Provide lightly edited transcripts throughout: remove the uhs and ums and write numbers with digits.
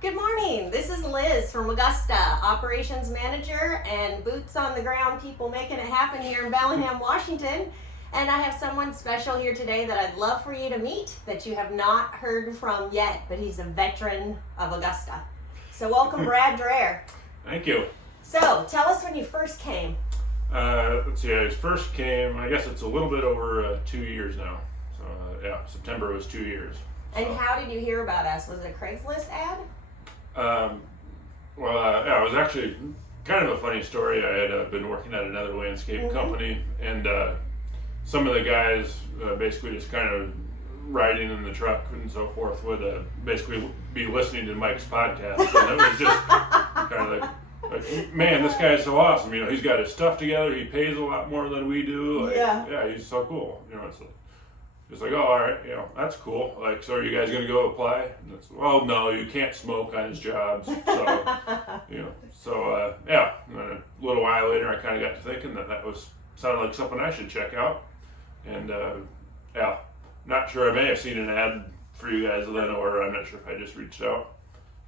Good morning. This is Liz from Augusta, Operations Manager and boots on the ground people making it happen here in Bellingham, Washington. And I have someone special here today that I'd love for you to meet that you have not heard from yet, but he's a veteran of Augusta. So welcome, Brad DRAAYER. Thank you. So tell us when you first came. Let's see, I first came, I guess it's a little bit over 2 years now. So September was 2 years. And how did you hear about us? Was it a Craigslist ad? It was actually kind of a funny story. I had been working at another landscape company, and some of the guys basically just kind of riding in the truck and so forth would basically be listening to Mike's podcast, and it was just kind of like, man, this guy's so awesome. You know, he's got his stuff together. He pays a lot more than we do. Like, yeah, he's so cool. You know, it's like, oh, all right, you know, that's cool. Like, so are you guys going to go apply? And it's, well, no, you can't smoke on his jobs. So, you know, yeah. And then a little while later, I kind of got to thinking that sounded like something I should check out. And, not sure. I may have seen an ad for you guys then, or I'm not sure if I just reached out.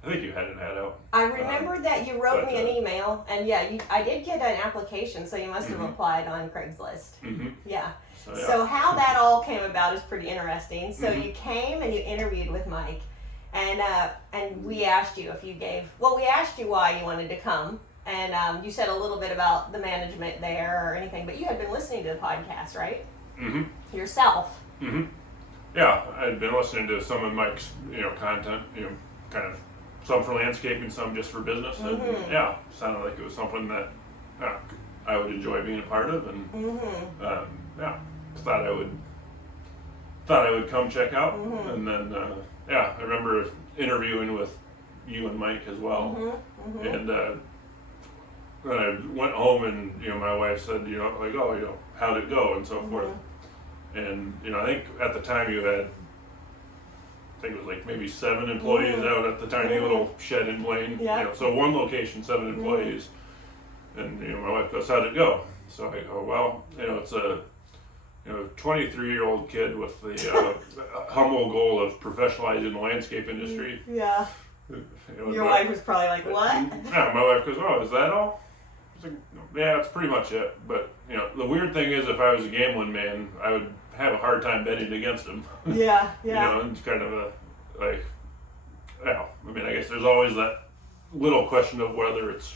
I think you had an ad out. I remember that you wrote me an email, and I did get an application, so you must have applied on Craigslist. Yeah. So how that all came about is pretty interesting. So you came and you interviewed with Mike, and we asked you we asked you why you wanted to come, and you said a little bit about the management there or anything, but you had been listening to the podcast, right? Yourself. Yeah, I'd been listening to some of Mike's, content, kind of some for landscaping, some just for business, and sounded like it was something that I would enjoy being a part of, and thought I would come check out, and then I remember interviewing with you and Mike as well, and then I went home, and my wife said, how'd it go, and so forth, and I think at the time you had, I think it was like maybe 7 employees out at the tiny little shed in Blaine. So one location, 7 employees. And my wife goes, how'd it go? So I go, well, it's a 23-year-old kid with the humble goal of professionalizing the landscape industry. Yeah. Your wife was probably like, what? Yeah, my wife goes, oh, is that all? I was like, yeah, that's pretty much it. But the weird thing is, if I was a gambling man, I would have a hard time betting against him. Yeah. And it's kind of I guess there's always that little question of whether it's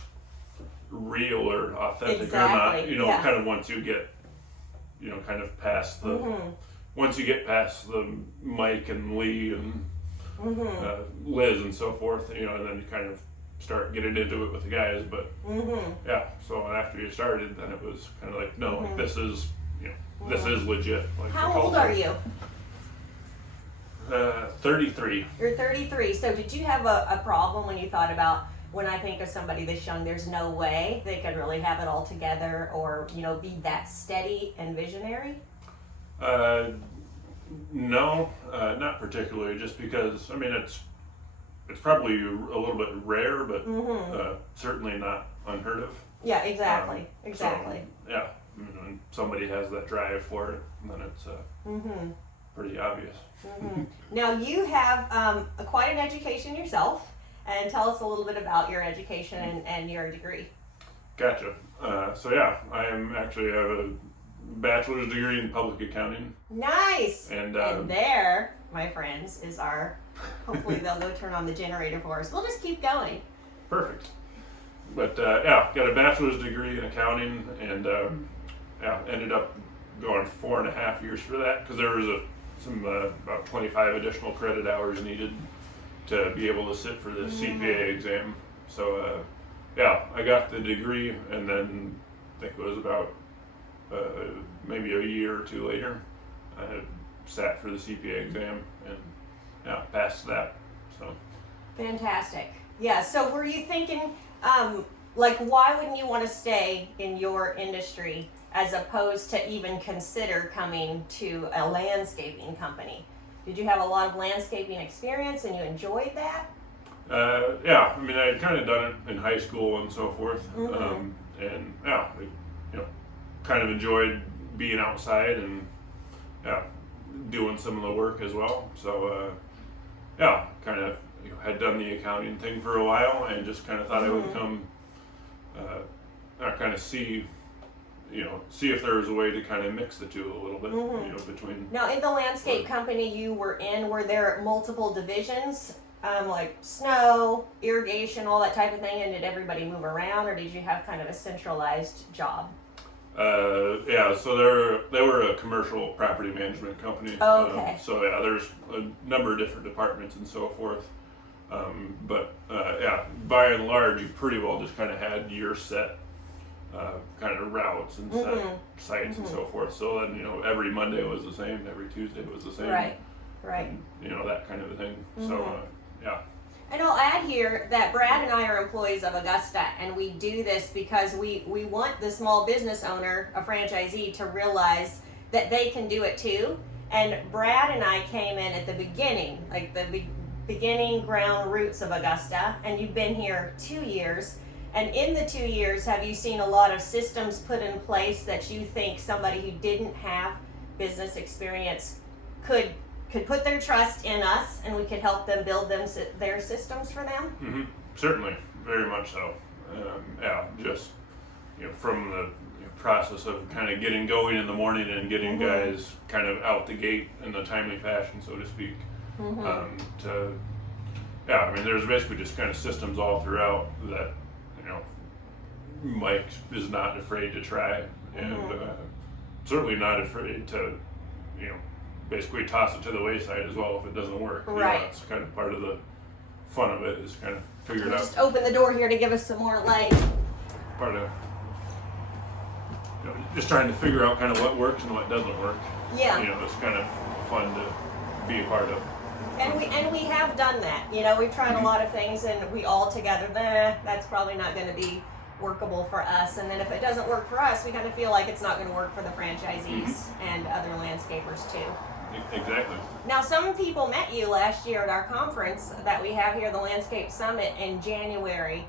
real or authentic or not. Kind of once you get, kind of past once you get past the Mike and Lee and Liz and so forth, and then you kind of start getting into it with the guys. But so after you started, then it was kind of like, no, like, this is. This is legit. Like, how old are you? 33. You're 33. So did you have a problem when you thought about, when I think of somebody this young, there's no way they could really have it all together or, be that steady and visionary? No, not particularly, just because, it's probably a little bit rare, but certainly not unheard of. Yeah, exactly. So, when somebody has that drive for it, then it's pretty obvious. Now you have quite an education yourself, and tell us a little bit about your education and your degree. Gotcha. I have a bachelor's degree in public accounting. Nice. And there, my friends, is our. Hopefully they'll go turn on the generator for us. We'll just keep going. Perfect. But got a bachelor's degree in accounting, and ended up going 4.5 years for that, because there was some about 25 additional credit hours needed to be able to sit for the CPA exam. So I got the degree, and then I think it was about maybe a year or 2 later, I sat for the CPA exam and passed that. So fantastic. Yeah. So were you thinking, why wouldn't you want to stay in your industry as opposed to even consider coming to a landscaping company? Did you have a lot of landscaping experience and you enjoyed that? I had kind of done it in high school and so forth, kind of enjoyed being outside and doing some of the work as well. So kind of had done the accounting thing for a while and just kind of thought I would come, kind of see if there was a way to kind of mix the two a little bit, between. Now, in the landscape company you were in, were there multiple divisions, like snow, irrigation, all that type of thing, and did everybody move around, or did you have kind of a centralized job? So they were a commercial property management company. Okay. There's a number of different departments and so forth. By and large, you pretty well just kind of had your set kind of routes and set sites and so forth. So then, every Monday was the same, every Tuesday was the same. Right. And, that kind of a thing. So, And I'll add here that Brad and I are employees of Augusta, and we do this because we want the small business owner, a franchisee, to realize that they can do it too. And Brad and I came in at the beginning, like the beginning ground roots of Augusta, and you've been here 2 years. And in the 2 years, have you seen a lot of systems put in place that you think somebody who didn't have business experience could put their trust in us, and we could help them build their systems for them? Mm-hmm. Certainly, very much so. Just from the process of kind of getting going in the morning and getting guys kind of out the gate in a timely fashion, so to speak. There's basically just kind of systems all throughout that Mike is not afraid to try, and certainly not afraid to basically toss it to the wayside as well if it doesn't work. Right. It's kind of part of the fun of it, is kind of figure it out. Just open the door here to give us some more light. Part of just trying to figure out kind of what works and what doesn't work. Yeah. It's kind of fun to be a part of. And we have done that. We've tried a lot of things, and we all together, that's probably not going to be workable for us. And then if it doesn't work for us, we kind of feel like it's not going to work for the franchisees and other landscapers too. Exactly. Now, some people met you last year at our conference that we have here, the Landscape Summit, in January.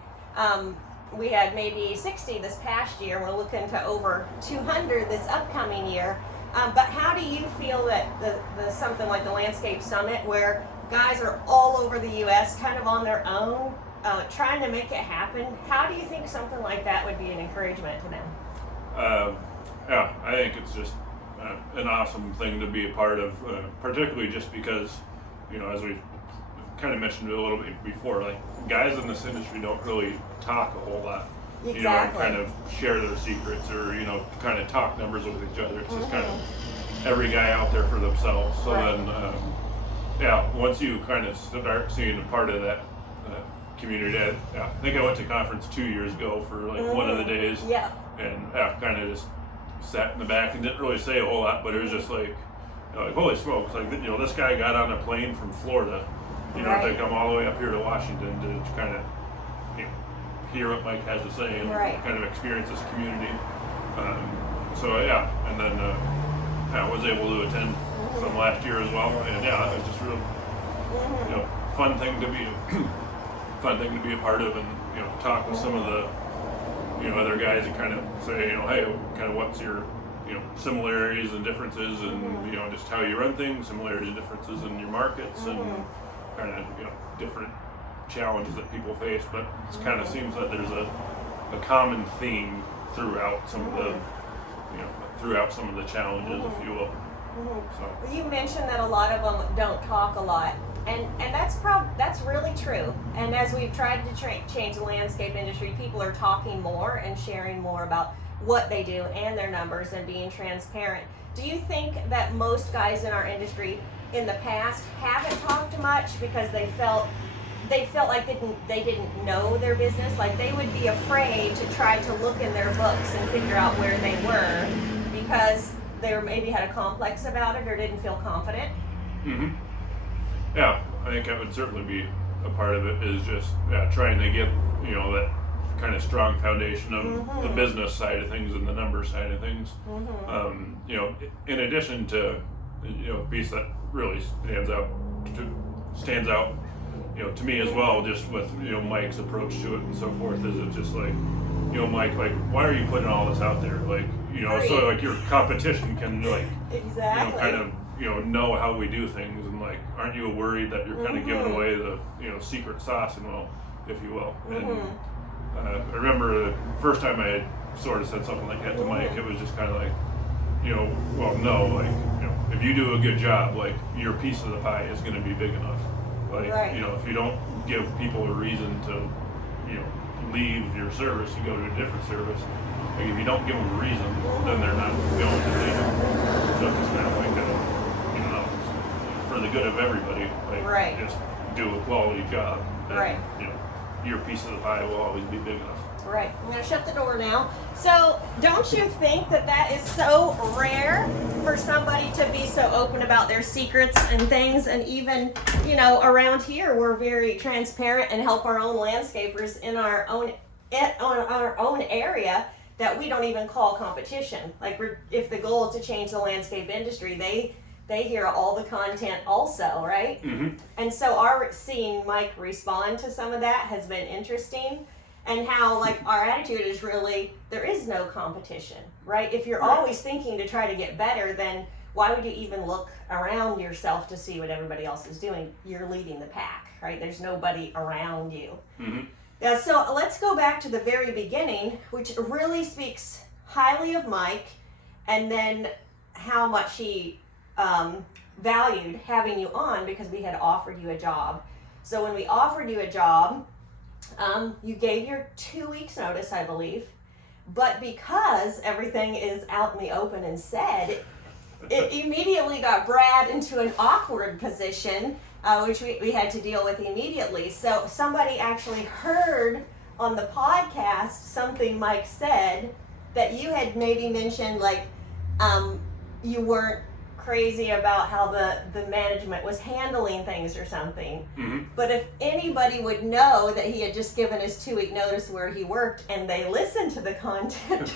We had maybe 60 this past year. We're looking to over 200 this upcoming year. But how do you feel that the something like the Landscape Summit, where guys are all over the U.S. kind of on their own, trying to make it happen, how do you think something like that would be an encouragement to them? I think it's just an awesome thing to be a part of, particularly just because, as we kind of mentioned a little bit before, like guys in this industry don't really talk a whole lot. Exactly. Kind of share their secrets or, kind of talk numbers with each other. It's just kind of every guy out there for themselves. So then, once you kind of start seeing a part of that community, I think I went to conference 2 years ago for like one of the days. Yeah. And kind of just sat in the back and didn't really say a whole lot, but it was just like holy smokes, like, this guy got on a plane from Florida, to come all the way up here to Washington to kind of, hear what Mike has to say and kind of experience this community. And then I was able to attend some last year as well, and it was just real, fun thing to be a part of, and talk with some of the other guys and kind of say, hey, kind of what's your similarities and differences, and just how you run things, similarities and differences in your markets, and kind of different challenges that people face. But it kind of seems that there's a common theme throughout some of the challenges, if you will. So you mentioned that a lot of them don't talk a lot, and that's really true. And as we've tried to change the landscape industry, people are talking more and sharing more about what they do and their numbers and being transparent. Do you think that most guys in our industry in the past haven't talked much because they felt like they didn't know their business? Like they would be afraid to try to look in their books and figure out where they were because they maybe had a complex about it or didn't feel confident? Yeah, I think that would certainly be a part of it, is just trying to get that kind of strong foundation of the business side of things and the number side of things. In addition to a piece that really stands out to me as well, just with Mike's approach to it and so forth, is it just like Mike, like, why are you putting all this out there? Like, so like your competition can like, exactly. kind of, know how we do things, and like, aren't you worried that you're kind of giving away the, secret sauce, and if you will. And I remember the first time I had sort of said something like that to Mike, it was just kind of like, well, no, like, if you do a good job, like, your piece of the pie is going to be big enough. Like, if you don't give people a reason to, leave your service and go to a different service, like, if you don't give them a reason, then they're not going to leave. So it's just kind of like, for the good of everybody, like, just do a quality job. And, your piece of the pie will always be big enough. Right. I'm going to shut the door now. So, don't you think that is so rare for somebody to be so open about their secrets and things? And even, around here, we're very transparent and help our own landscapers in our own area that we don't even call competition. Like, if the goal is to change the landscape industry, they hear all the content also, right? Mm-hmm. And so seeing Mike respond to some of that has been interesting. And how, like, our attitude is really, there is no competition, right? If you're always thinking to try to get better, then why would you even look around yourself to see what everybody else is doing? You're leading the pack, right? There's nobody around you. Mm-hmm. Yeah, so let's go back to the very beginning, which really speaks highly of Mike, and then how much he valued having you on because we had offered you a job. So when we offered you a job, you gave your 2 weeks notice, I believe, but because everything is out in the open and said, it immediately got Brad into an awkward position, which we had to deal with immediately. So somebody actually heard on the podcast something Mike said that you had maybe mentioned, like, you weren't crazy about how the management was handling things or something. Mm-hmm. But if anybody would know that he had just given his 2 week notice where he worked and they listened to the content,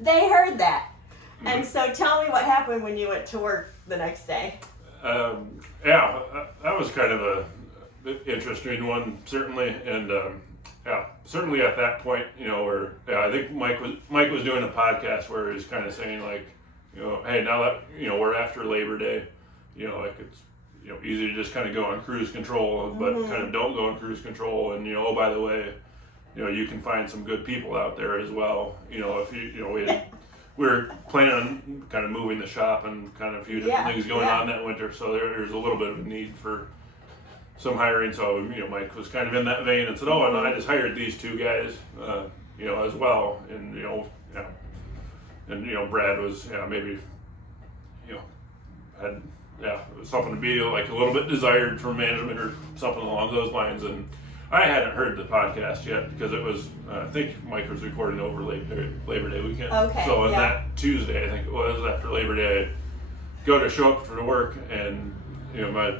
they heard that. Mm-hmm. And so tell me what happened when you went to work the next day. That was kind of a interesting one, certainly. And certainly at that point, where I think Mike was doing a podcast where he was kind of saying, like, hey, now that, we're after Labor Day, like, it's, easy to just kind of go on cruise control, but kind of don't go on cruise control. And, oh, by the way, you can find some good people out there as well. If we were planning on kind of moving the shop and kind of a few different things going on that winter. So there's a little bit of a need for some hiring. So, Mike was kind of in that vein and said, oh, and I just hired these two guys, as well. And, and, Brad was, maybe, had, something to be like a little bit desired from management or something along those lines. And I hadn't heard the podcast yet because it was, I think Mike was recording over Labor Day weekend. Okay. So on that Tuesday, I think it was, after Labor Day, I show up for work, and, my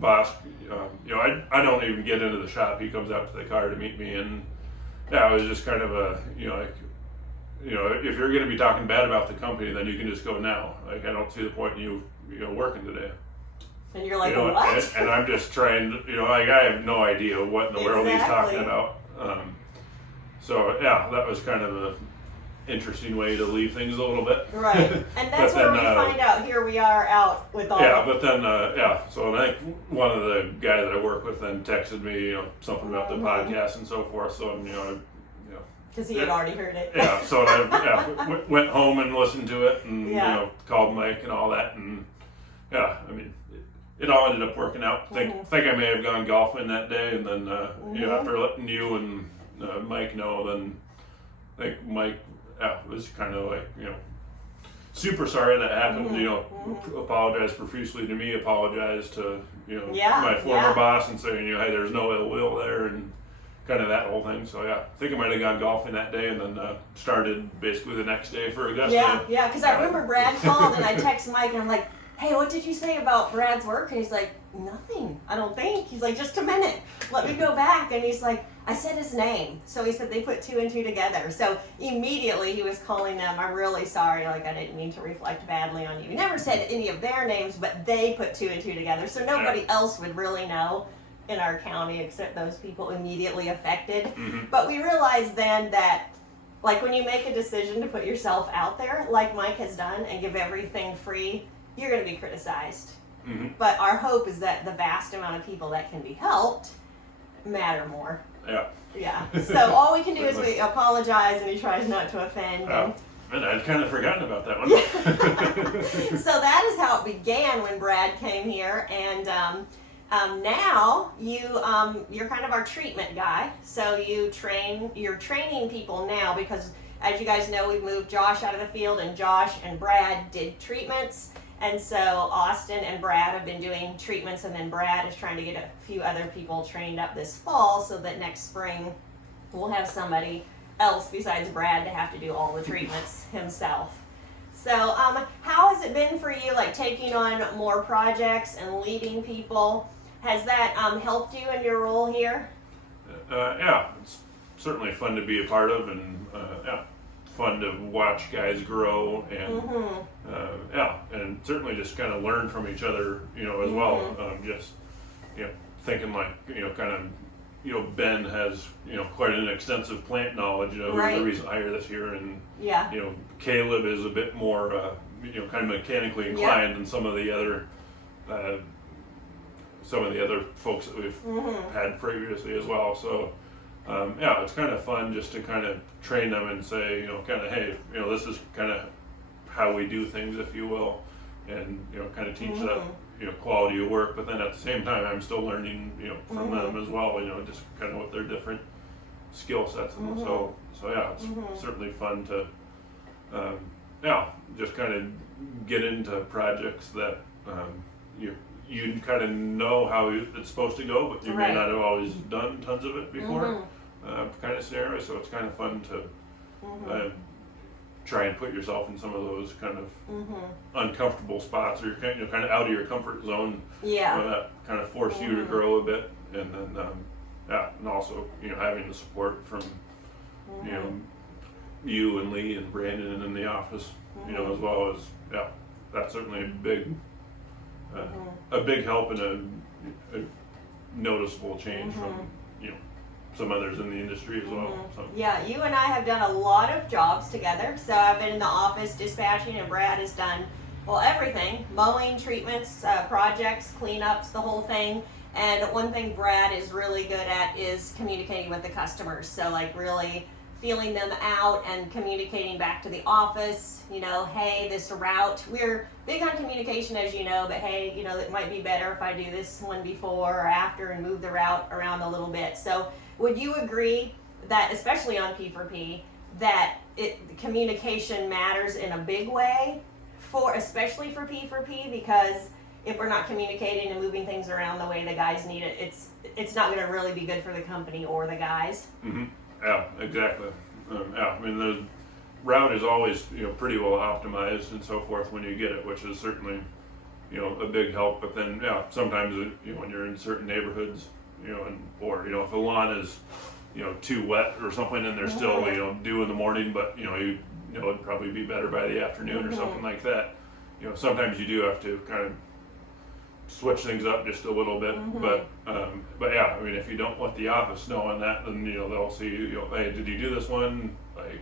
boss, I don't even get into the shop. He comes out to the car to meet me, and it was just kind of a, like, if you're going to be talking bad about the company, then you can just go now. Like, I don't see the point in you working today. And you're like, what? And I'm just trying to, like, I have no idea what in the world he's talking about. So, that was kind of an interesting way to leave things a little bit. Right. And that's where we find out, here we are out with all but then, so I think one of the guys that I work with then texted me, something about the podcast and so forth. So, because he had already heard it. So I went home and listened to it, and called Mike and all that, and I mean, it all ended up working out. Think I may have gone golfing that day, and then after letting you and Mike know, then I think Mike was kind of like, super sorry that happened. Apologized profusely to me, apologized to my former boss, and saying, hey, there's no ill will there, and kind of that whole thing. So I think I might have gone golfing that day, and then started basically the next day for Augusta. Yeah, because I remember Brad called, and I texted Mike, and I'm like, hey, what did you say about Brad's work? And he's like, nothing, I don't think. He's like, just a minute, let me go back. And he's like, I said his name. So he said they put 2 and 2 together. So immediately he was calling them, I'm really sorry, like, I didn't mean to reflect badly on you. He never said any of their names, but they put 2 and 2 together. So nobody else would really know in our county except those people immediately affected. But we realized then that, like, when you make a decision to put yourself out there, like Mike has done, and give everything free, you're going to be criticized. But our hope is that the vast amount of people that can be helped matter more. Yeah. So all we can do is we apologize, and he tries not to offend. And I'd kind of forgotten about that one. So that is how it began when Brad came here, and now you're kind of our treatment guy. So you're training people now, because as you guys know, we've moved Josh out of the field, and Josh and Brad did treatments. And so Austin and Brad have been doing treatments, and then Brad is trying to get a few other people trained up this fall so that next spring we'll have somebody else besides Brad to have to do all the treatments himself. So how has it been for you, like taking on more projects and leading people? Has that helped you in your role here? Yeah, it's certainly fun to be a part of, and fun to watch guys grow, and and certainly just kind of learn from each other, as well. Just thinking like kind of Ben has quite an extensive plant knowledge. He was the reason I hired this year, and Caleb is a bit more kind of mechanically inclined than some of the other folks that we've had previously as well. So it's kind of fun just to kind of train them and say, kind of, hey, this is kind of how we do things, if you will, and kind of teach that quality of work. But then at the same time, I'm still learning from them as well, just kind of with their different skill sets. And so it's certainly fun to just kind of get into projects that you kind of know how it's supposed to go, but you may not have always done tons of it before, kind of scenario. So it's kind of fun to try and put yourself in some of those kind of uncomfortable spots, or kind of out of your comfort zone. That kind of force you to grow a bit, and then and also having the support from you and Lee and Brandon in the office, as well as that's certainly a big help, and a noticeable change from some others in the industry as well. So. Yeah, you and I have done a lot of jobs together. So I've been in the office dispatching, and Brad has done everything: mowing, treatments, projects, cleanups, the whole thing. And one thing Brad is really good at is communicating with the customers. So like really feeling them out and communicating back to the office, hey, this route, we're big on communication, as you know, but hey, it might be better if I do this one before or after and move the route around a little bit. So would you agree that, especially on P4P, that communication matters in a big way, especially for P4P, because if we're not communicating and moving things around the way the guys need it, it's not going to really be good for the company or the guys. Yeah, exactly. I mean, the route is always, pretty well optimized and so forth when you get it, which is certainly, a big help. But then, sometimes, when you're in certain neighborhoods, or if the lawn is, too wet or something, and they're still, due in the morning, but, it'd probably be better by the afternoon or something like that. Sometimes you do have to kind of switch things up just a little bit, but yeah, I mean, if you don't let the office know on that, then they'll see hey, did you do this one? Like,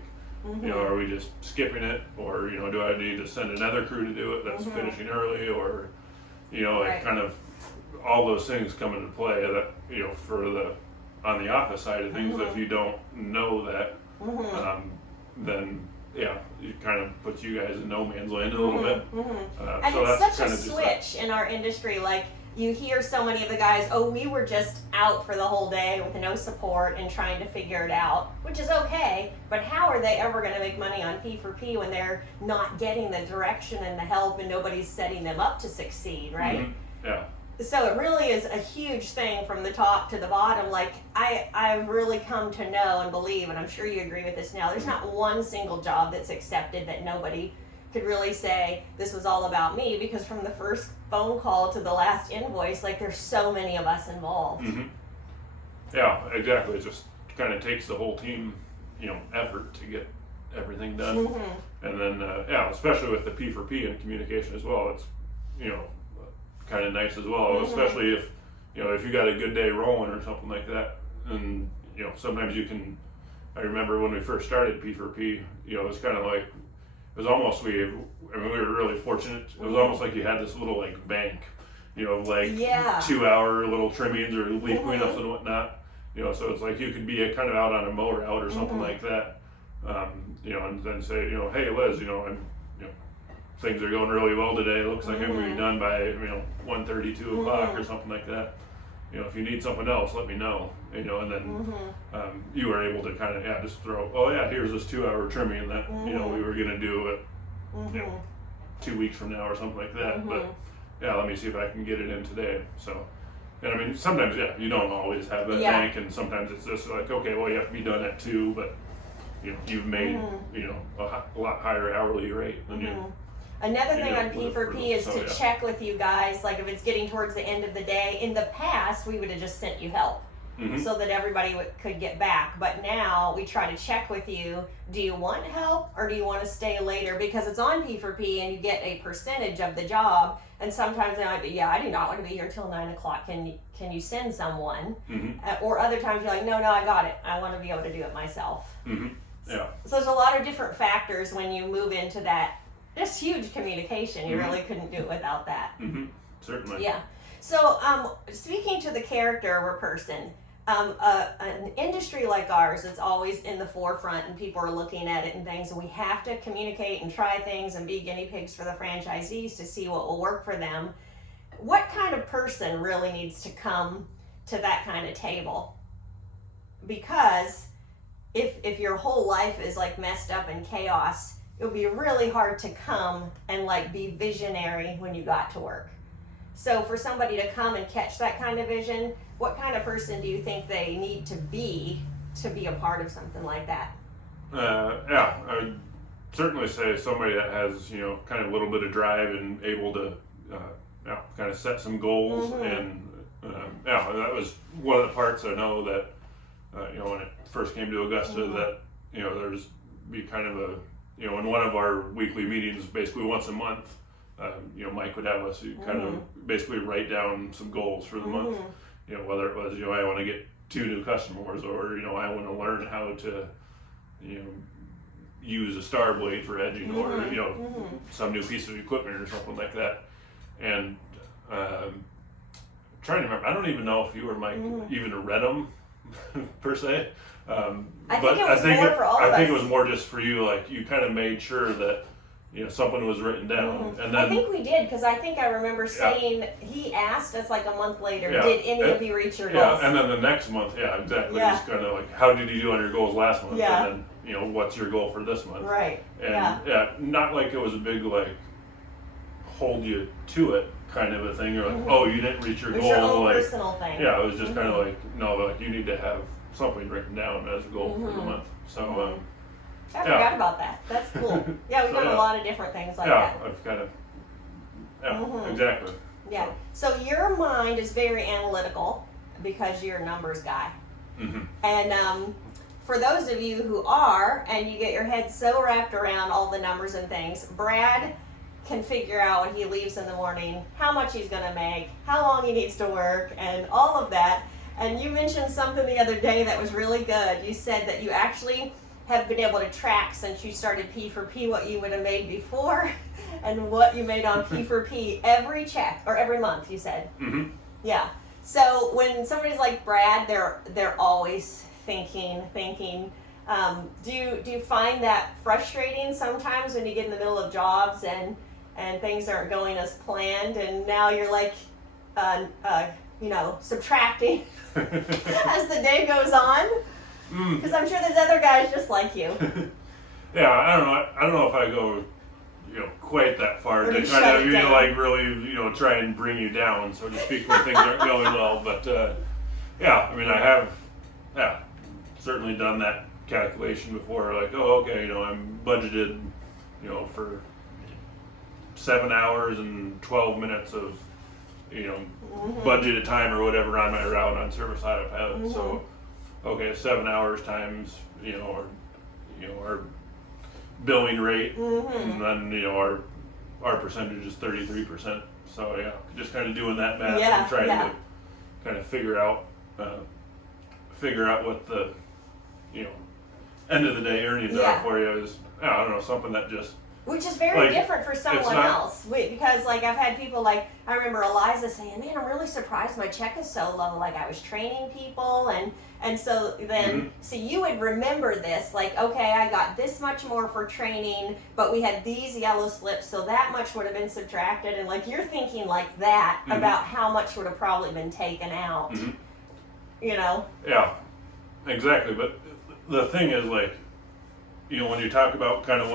are we just skipping it, or do I need to send another crew to do it that's finishing early, or like kind of all those things come into play that for on the office side of things. If you don't know that, then it kind of puts you guys in no man's land a little bit. And so it's such a switch in our industry. Like, you hear so many of the guys, we were just out for the whole day with no support and trying to figure it out, which is okay, but how are they ever going to make money on P4P when they're not getting the direction and the help, and nobody's setting them up to succeed, right? So it really is a huge thing from the top to the bottom. Like, I've really come to know and believe, and I'm sure you agree with this now, there's not one single job that's accepted that nobody could really say, this was all about me, because from the first phone call to the last invoice, like, there's so many of us involved. Yeah, exactly. It just kind of takes the whole team, effort to get everything done. And then, especially with the P4P and communication as well, it's, kind of nice as well, especially if you know, if you got a good day rolling or something like that, and you know, sometimes you can. I remember when we first started P4P, you know, it was kind of like, it was almost, we were really fortunate. It was almost like you had this little like bank, you know, like 2 hour little trimmings or leaf cleanups and whatnot, you know, so it's like you could be kind of out on a mow route or something like that, you know, and then say, you know, hey Liz, you know, things are going really well today. It looks like I'm going to be done by, you know, 1:30, 2 o'clock or something like that. You know, if you need something else, let me know. You know, and then you were able to kind of just throw, oh yeah, here's this 2 hour trimming that you know we were going to do it, you know, 2 weeks from now or something like that. But yeah, let me see if I can get it in today. So, and I mean, sometimes you don't always have that bank, and sometimes it's just like, okay, well you have to be done at 2, but you know you've made you know a lot higher hourly rate than you. Another thing on P4P is to check with you guys, like if it's getting towards the end of the day. In the past, we would have just sent you help so that everybody could get back. But now we try to check with you. Do you want help or do you want to stay later? Because it's on P4P and you get a percentage of the job. And sometimes they might be, I do not want to be here till 9 o'clock. Can you send someone? Or other times you're like, no, I got it. I want to be able to do it myself. So there's a lot of different factors when you move into that. Just huge communication. You really couldn't do it without that. Certainly. Yeah. So, speaking to the character of a person, an industry like ours, it's always in the forefront, and people are looking at it and things. And we have to communicate and try things and be guinea pigs for the franchisees to see what will work for them. What kind of person really needs to come to that kind of table? Because if your whole life is like messed up and chaos, it'll be really hard to come and like be visionary when you got to work. So for somebody to come and catch that kind of vision, what kind of person do you think they need to be a part of something like that? I would certainly say somebody that has, you know, kind of a little bit of drive and able to kind of set some goals. And that was one of the parts I know that you know, when it first came to Augusta, that, you know, there's be kind of a, you know, in one of our weekly meetings, basically once a month, you know, Mike would have us kind of basically write down some goals for the month. You know, whether it was, you know, I want to get 2 new customers, or, you know, I want to learn how to, you know, use a star blade for edging, or, you know, some new piece of equipment or something like that. And trying to remember, I don't even know if you or Mike even read them per se. I think it was more just for you, like you kind of made sure that, you know, something was written down. And then I think we did, because I think I remember saying, he asked us like a month later, did any of you reach your goals? And then the next month, exactly, just kind of like, how did you do on your goals last month? And then, you know, what's your goal for this month? Right. And not like it was a big like hold you to it kind of a thing. You're like, oh, you didn't reach your goal. Your own like, personal thing. Yeah, it was just kind of like, no, like you need to have something written down as a goal for the month. So I forgot about that. That's cool. Yeah, we've done a lot of different things like that. I've kind of exactly. Yeah. So your mind is very analytical because you're a numbers guy. And for those of you who are, and you get your head so wrapped around all the numbers and things, Brad can figure out when he leaves in the morning how much he's going to make, how long he needs to work, and all of that. And you mentioned something the other day that was really good. You said that you actually have been able to track since you started P4P what you would have made before and what you made on P4P every check, or every month, you said. Yeah. So when somebody's like Brad, they're always thinking. Do you find that frustrating sometimes when you get in the middle of jobs and things aren't going as planned, and now you're like, you know, subtracting as the day goes on? Because I'm sure there's other guys just like you. Yeah, I don't know if I go, you know, quite that far to kind of, you know, like really, you know, try and bring you down, so to speak, when things aren't going well. But I mean, I have, certainly done that calculation before. Like, oh, okay, you know, I'm budgeted, you know, for 7 hours and 12 minutes of, you know, budgeted time or whatever on my route on service side of pilot. So, okay, 7 hours times, you know, our billing rate, and then, you know, our percentage is 33%. So yeah, just kind of doing that math and trying to, kind of figure out what the, end of the day earnings Yeah. are for you is, I don't know, something that just, which is very like, different for someone not- else. Because like I've had people like, I remember Eliza saying, man, I'm really surprised my check is so low. Like I was training people and so then, so you would remember this, like, okay, I got this much more for training, but we had these yellow slips, so that much would have been subtracted. And like you're thinking like that about how much would have probably been taken out, Yeah, exactly. But the thing is, like, when you talk about kind of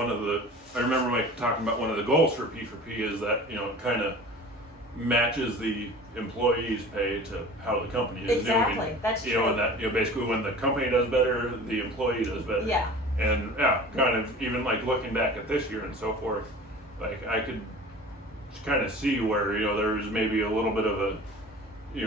I remember Mike talking about one of the goals for P4P is that, it kind of matches the employee's pay to how the company is Exactly. doing. That's true. And that, basically when the company does better, the employee does better. Yeah. And kind of even like looking back at this year and so forth, like I could kind of see where, there was maybe a little bit of a,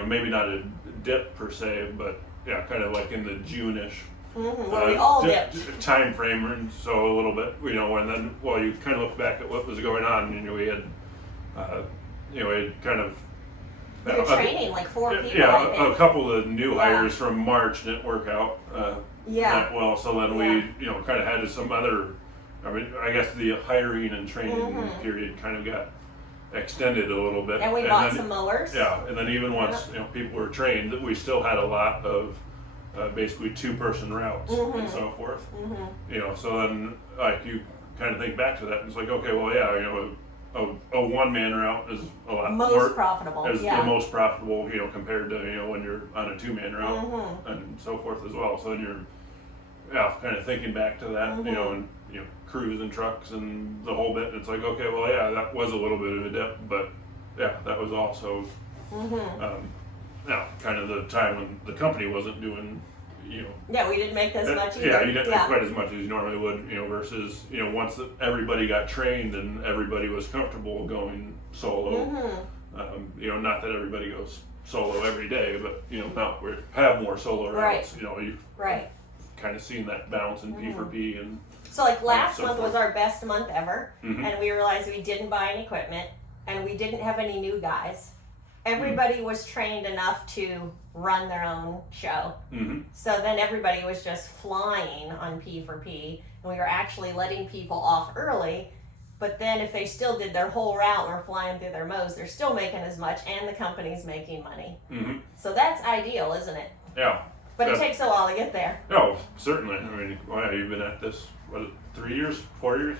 maybe not a dip per se, but kind of like in the June-ish Well, we all dipped. time frame, and so a little bit, and then you kind of look back at what was going on, we had, we had kind of We were training like 4 people. yeah, I think. a couple of new hires from March didn't work out that well, so then we kind of had some other, I guess the hiring and training period kind of got extended a little bit, and we bought some mowers. Yeah, and then even once people were trained, we still had a lot of basically 2-person routes and so forth. So then like you kind of think back to that, and it's like, okay, well, a 1-man route is a lot more profitable. Is the most profitable, compared to when you're on a 2-man route and so forth as well. So then you're kind of thinking back to that, and crews and trucks and the whole bit. And it's like, okay, well, that was a little bit of a dip, but that was also kind of the time when the company wasn't doing, Yeah, we didn't make as much either. Yeah, you didn't make quite as much as you normally would, versus, once everybody got trained and everybody was comfortable going solo. Not that everybody goes solo every day, but, now we have more solo routes. You've kind of seen that balance in P4P and. So like last so month forth. was our best month ever, and we realized we didn't buy any equipment, and we didn't have any new guys. Everybody was trained enough to run their own show. So then everybody was just flying on P4P, and we were actually letting people off early, but then if they still did their whole route and were flying through their mows, they're still making as much, and the company's making money. So that's ideal, isn't it? Yeah. But it takes a while to get there. Oh, certainly. You've been at this, 3 years, 4 years?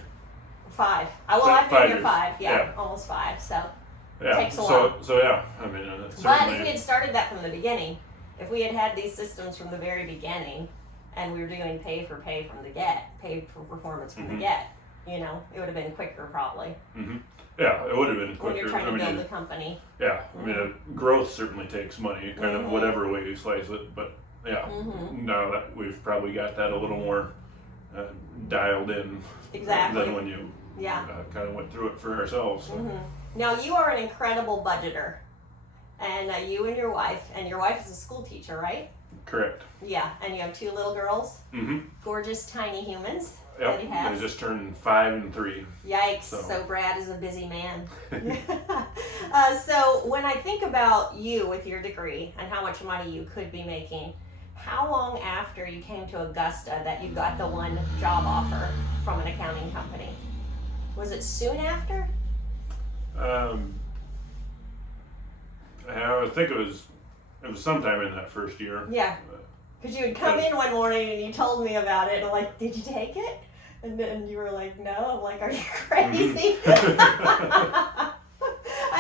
5. I've been 5 here years. 5, Yeah. almost 5, so. Yeah. Takes a while. So But certainly. if we had started that from the beginning, if we had had these systems from the very beginning, and we were doing pay for performance from the get, it would have been quicker probably. Yeah, it would have been quicker. When you're trying to build the company. Yeah, growth certainly takes money, kind of whatever way you slice it. But now that we've probably got that a little more dialed in than when you kind of went through it for ourselves. So. Now you are an incredible budgeter, and you and your wife is a school teacher, right? Correct. Yeah, and you have 2 little girls, gorgeous tiny humans. Yep, that you have. they just turned 5 and 3. Yikes! So Brad is a busy man. So when I think about you with your degree and how much money you could be making, how long after you came to Augusta that you got the one job offer from an accounting company? Was it soon after? I think it was sometime in that first year. Yeah, because you would come in one morning and you told me about it, and I'm like, did you take it? And then you were like, no. I'm like, are you crazy? I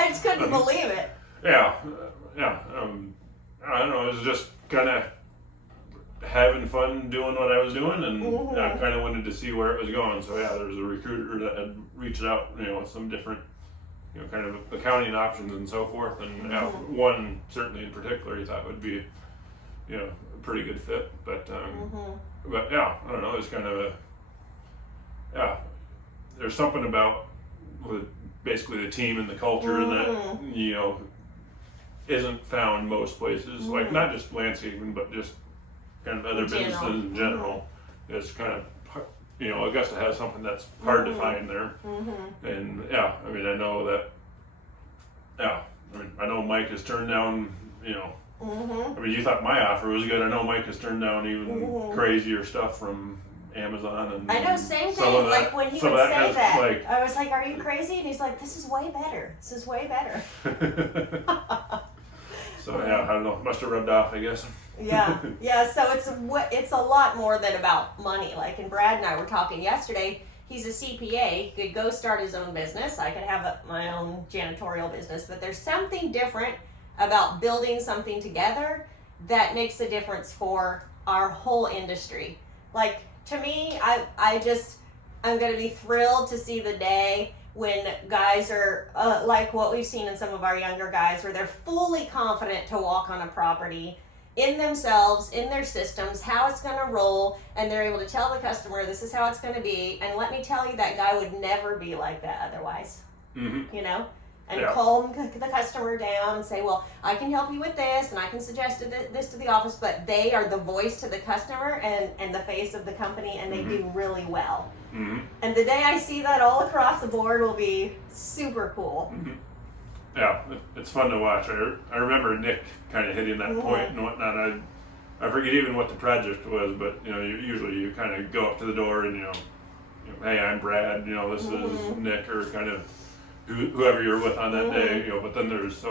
just couldn't believe it. Yeah. I don't know, it was just kind of having fun doing what I was doing, and I kind of wanted to see where it was going. So there was a recruiter that had reached out, with some different, kind of accounting options and so forth. And one certainly in particular he thought would be, a pretty good fit. But I don't know. It's kind of there's something about basically the team and the culture that isn't found most places. Like not just landscaping, but just kind of other businesses in general. It's kind of Augusta has something that's hard to find there. And I know that. I know Mike has turned down I mean, you thought my offer was good. I know Mike has turned down even crazier stuff from Amazon and I know, same thing. Like when he would say that, like, I was like, "Are you crazy?" And he's like, "This is way better. This is way better." So yeah, I don't know. Must have rubbed off, I guess. Yeah. So it's a lot more than about money. Like, and Brad and I were talking yesterday. He's a CPA. Could go start his own business. I could have my own janitorial business. But there's something different about building something together that makes a difference for our whole industry. Like, to me, I'm going to be thrilled to see the day when guys are like what we've seen in some of our younger guys, where they're fully confident to walk on a property in themselves, in their systems, how it's going to roll, and they're able to tell the customer, this is how it's going to be. And let me tell you, that guy would never be like that otherwise. You know? And calm the customer down and say, well, I can help you with this, and I can suggest this to the office, but they are the voice to the customer and the face of the company, and they do really well. And the day I see that all across the board will be super cool. Yeah, it's fun to watch. I remember Nick kind of hitting that point and whatnot. I forget even what the project was, but you kind of go up to the door and hey, I'm Brad. This is Nick, or kind of whoever you're with on that day. But then there's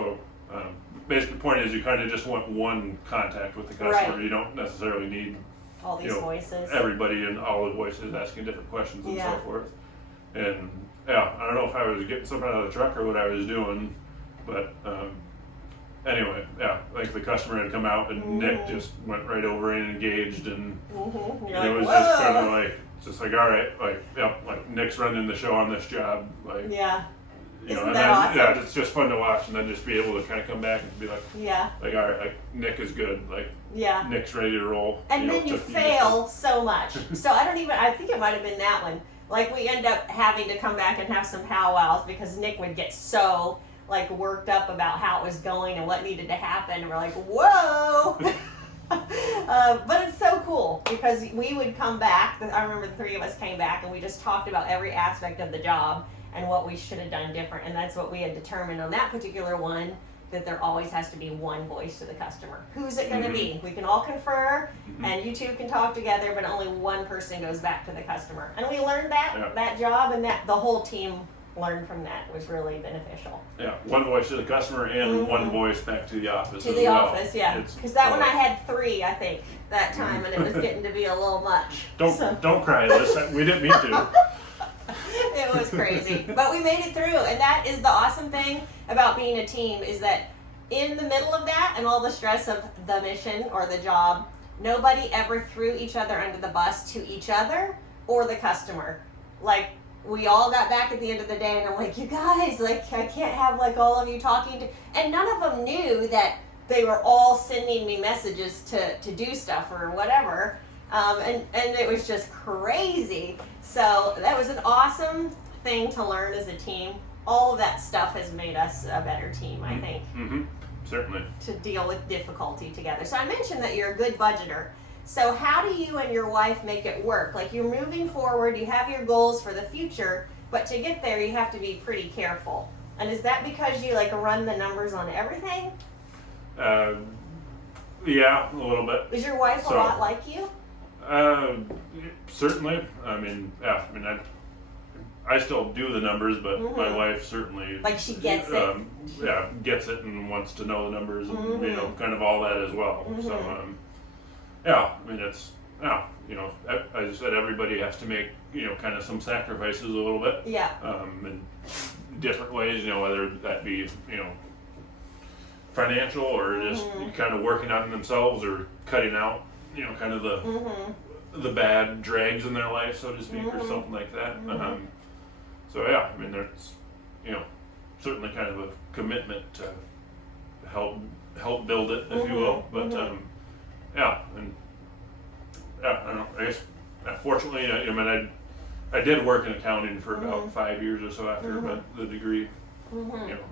basically the point is you kind of just want one contact with the customer. Right. You don't necessarily need all these voices. Everybody and all the voices asking different questions and so forth. And I don't know if I was getting something out of the truck or what I was doing. But anyway, I think the customer had come out and Nick just went right over and engaged, and it was just kind of like, all right, like Nick's running the show on this job, like Isn't that awesome? It's just fun to watch, and then just be able to kind of come back and be like, all right, like Nick is good, like Nick's ready to roll. And then you fail so much. So I think it might have been that one. Like, we end up having to come back and have some powwows because Nick would get so worked up about how it was going and what needed to happen, and we're like, whoa. But it's so cool because we would come back. I remember the three of us came back and we just talked about every aspect of the job and what we should have done different. And that's what we had determined on that particular one, that there always has to be one voice to the customer. Who's it going to be? We can all confer and you two can talk together, but only one person goes back to the customer. And we learned that job, and that the whole team learned from that was really beneficial. Yeah, one voice to the customer and one voice back to the office. To the office, because that one I had three, I think, that time, and it was getting to be a little much. Don't cry, Liz. We didn't mean to. It was crazy, but we made it through, and that is the awesome thing about being a team, is that in the middle of that and all the stress of the mission or the job, nobody ever threw each other under the bus to each other or the customer. Like, we all got back at the end of the day, and I'm like, you guys, I can't have all of you talking to, and none of them knew that they were all sending me messages to do stuff or whatever, and it was just crazy. So that was an awesome thing to learn as a team. All of that stuff has made us a better team, I think. Certainly. To deal with difficulty together. So I mentioned that you're a good budgeter. So how do you and your wife make it work? Like, you're moving forward, you have your goals for the future, but to get there you have to be pretty careful. And is that because you run the numbers on everything? Yeah, a little bit. Is your wife a lot like you? Certainly. I still do the numbers, but my wife certainly she gets it. Gets it and wants to know the numbers and kind of all that as well. So it's as I said, everybody has to make kind of some sacrifices a little bit. In different ways, whether that be financial or just kind of working on themselves or cutting out kind of the bad drags in their life, so to speak, or something like that. There's certainly kind of a commitment to help build it, if you will. But I don't know. I guess fortunately, I did work in accounting for about 5 years or so after the degree,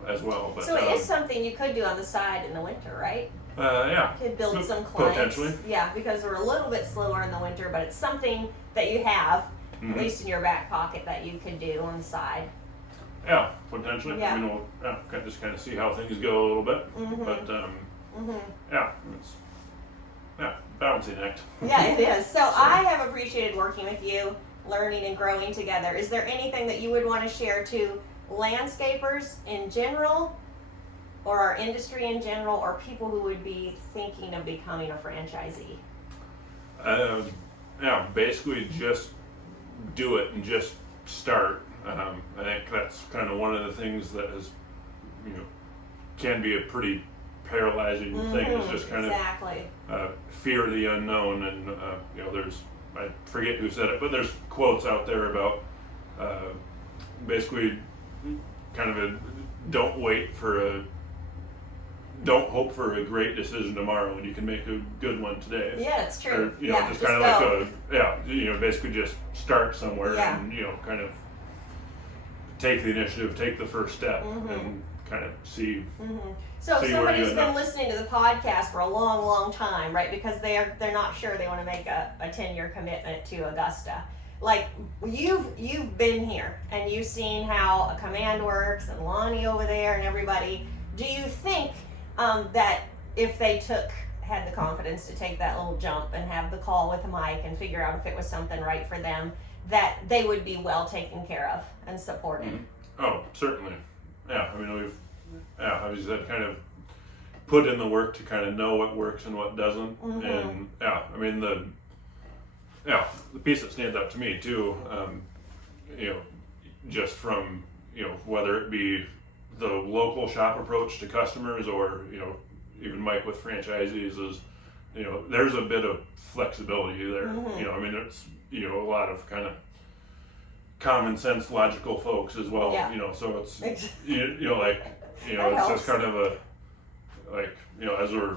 as well. But so it is something you could do on the side in the winter, right? You could build some clients. Potentially. Yeah, because we're a little bit slower in the winter, but it's something that you have, at least in your back pocket, that you could do on the side. Yeah, potentially. Yeah. We'll just kind of see how things go a little bit. But yeah, it's balancing act. Yeah, it is. So I have appreciated working with you, learning and growing together. Is there anything that you would want to share to landscapers in general, or our industry in general, or people who would be thinking of becoming a franchisee? Yeah, basically just do it and just start. I think that's kind of one of the things that is, can be a pretty paralyzing thing. Is just kind of fear of the unknown, and there's, I forget who said it, but there's quotes out there about basically kind of a don't hope for a great decision tomorrow when you can make a good one today. Yeah, it's true. Or, just kind of like basically just start somewhere and, kind of take the initiative, take the first step and kind of see. So if somebody's been listening to the podcast for a long, long time, right, because they're not sure they want to make a 10-year commitment to Augusta. Like, you've been here and you've seen how a command works, and Lonnie over there and everybody. Do you think that if they had the confidence to take that little jump and have the call with Mike and figure out if it was something right for them, that they would be well taken care of and supported? Oh, certainly. Yeah, I mean, as you said, kind of put in the work to kind of know what works and what doesn't. And I mean, the piece that stands out to me too, just from, whether it be the local shop approach to customers or, even Mike with franchisees, is, there's a bit of flexibility there. I mean, it's, a lot of kind of common sense, logical folks as well, so it's, it's just kind of as we're,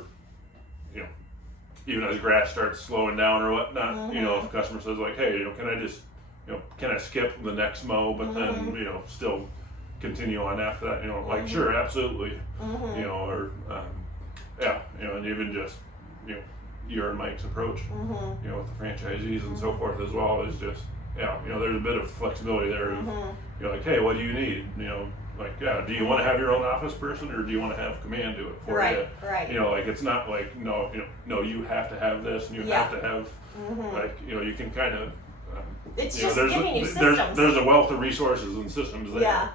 even as grass starts slowing down or whatnot, if the customer says like, hey, can I skip the next mow, but then, still continue on after that, like, sure, absolutely, or, and even just, your and Mike's approach, with the franchisees and so forth as well, is just, there's a bit of flexibility there. Like, hey, what do you need? Do you want to have your own office person, or do you want to have command do it for you? Right. Like, it's not like, no, you have to have this, and you have to have, you can kind of, it's just giving you systems. There's a wealth of resources and systems there.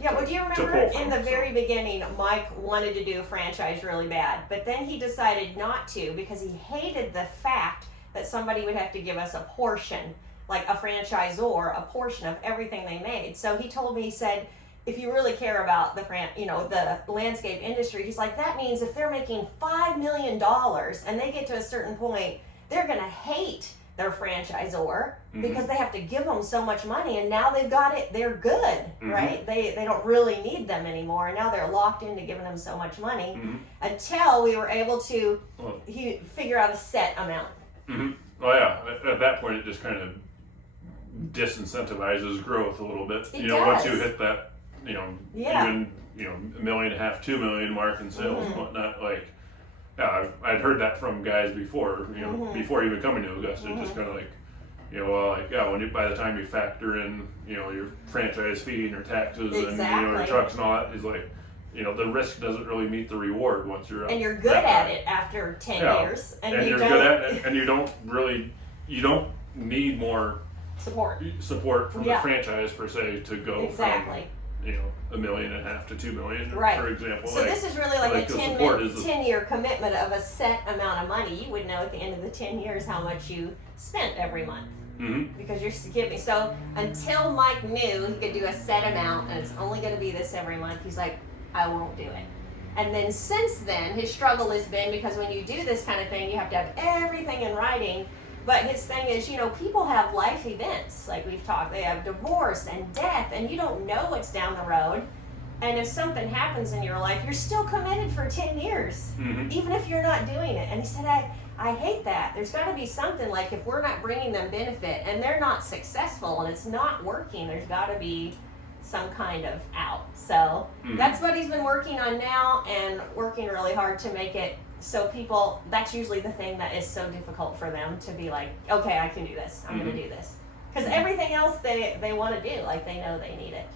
Well, do you remember in the very beginning, Mike wanted to do a franchise really bad, but then he decided not to because he hated the fact that somebody would have to give us a portion, like a franchisor, a portion of everything they made. So he told me, he said, if you really care about the the landscape industry, he's like, that means if they're making $5 million and they get to a certain point, they're going to hate their franchisor because they have to give them so much money, and now they've got it, they're good, right? They don't really need them anymore, and now they're locked into giving them so much money until we were able to figure out a set amount. Well, yeah, at that point it just kind of disincentivizes growth a little bit. Once you hit that, even $1.5 million, $2 million mark in sales and whatnot, like, I'd heard that from guys before, before even coming to Augusta, just kind of like, by the time you factor in, your franchise fee and your taxes and, your trucks and all that, is like, the risk doesn't really meet the reward once you're up. And you're good at it after 10 years. And you're good at it, and you don't need more support from the franchise per se to go from, $1.5 million to $2 million, for example. So this is really like a 10-year commitment of a set amount of money. You would know at the end of the 10 years how much you spent every month. Because you're giving. So until Mike knew he could do a set amount and it's only going to be this every month, he's like, I won't do it. And then since then, his struggle has been, because when you do this kind of thing, you have to have everything in writing. But his thing is, people have life events, like we've talked. They have divorce and death, and you don't know what's down the road. And if something happens in your life, you're still committed for 10 years, even if you're not doing it. And he said, I hate that. There's got to be something, like, if we're not bringing them benefit and they're not successful and it's not working, there's got to be some kind of out. So that's what he's been working on now, and working really hard to make it so people, that's usually the thing that is so difficult for them to be like, okay, I can do this. I'm going to do this. Because everything else they want to do, like, they know they need it.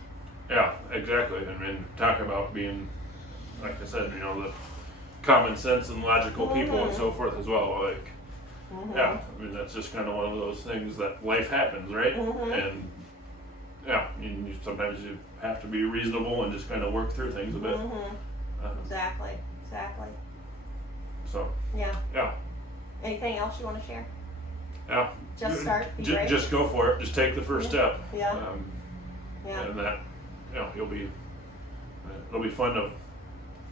Yeah, exactly. I mean, talk about being, like I said, common sense and logical people and so forth as well. Like, yeah, I mean, that's just kind of one of those things that life happens, right? And yeah, sometimes you have to be reasonable and just kind of work through things a bit. Exactly. So Yeah. Anything else you want to share? Yeah. Just start. Be brave. Just go for it. Just take the first step. Yeah. And that, it'll be fun to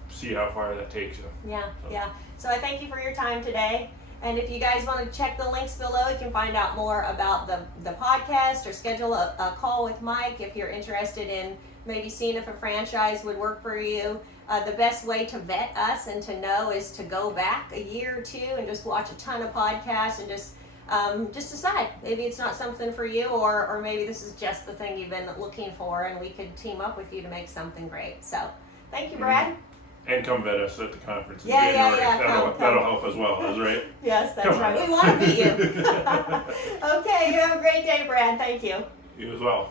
see how far that takes you. Yeah. So I thank you for your time today. And if you guys want to check the links below, you can find out more about the podcast or schedule a call with Mike if you're interested in maybe seeing if a franchise would work for you. The best way to vet us and to know is to go back a year or two and just watch a ton of podcasts and just decide. Maybe it's not something for you, or maybe this is just the thing you've been looking for, and we could team up with you to make something great. So thank you, Brad. And come vet us at the conference in Yeah. January. That'll help as well, right? Yes, that's right. We want to meet you. Okay, you have a great day, Brad. Thank you. You as well.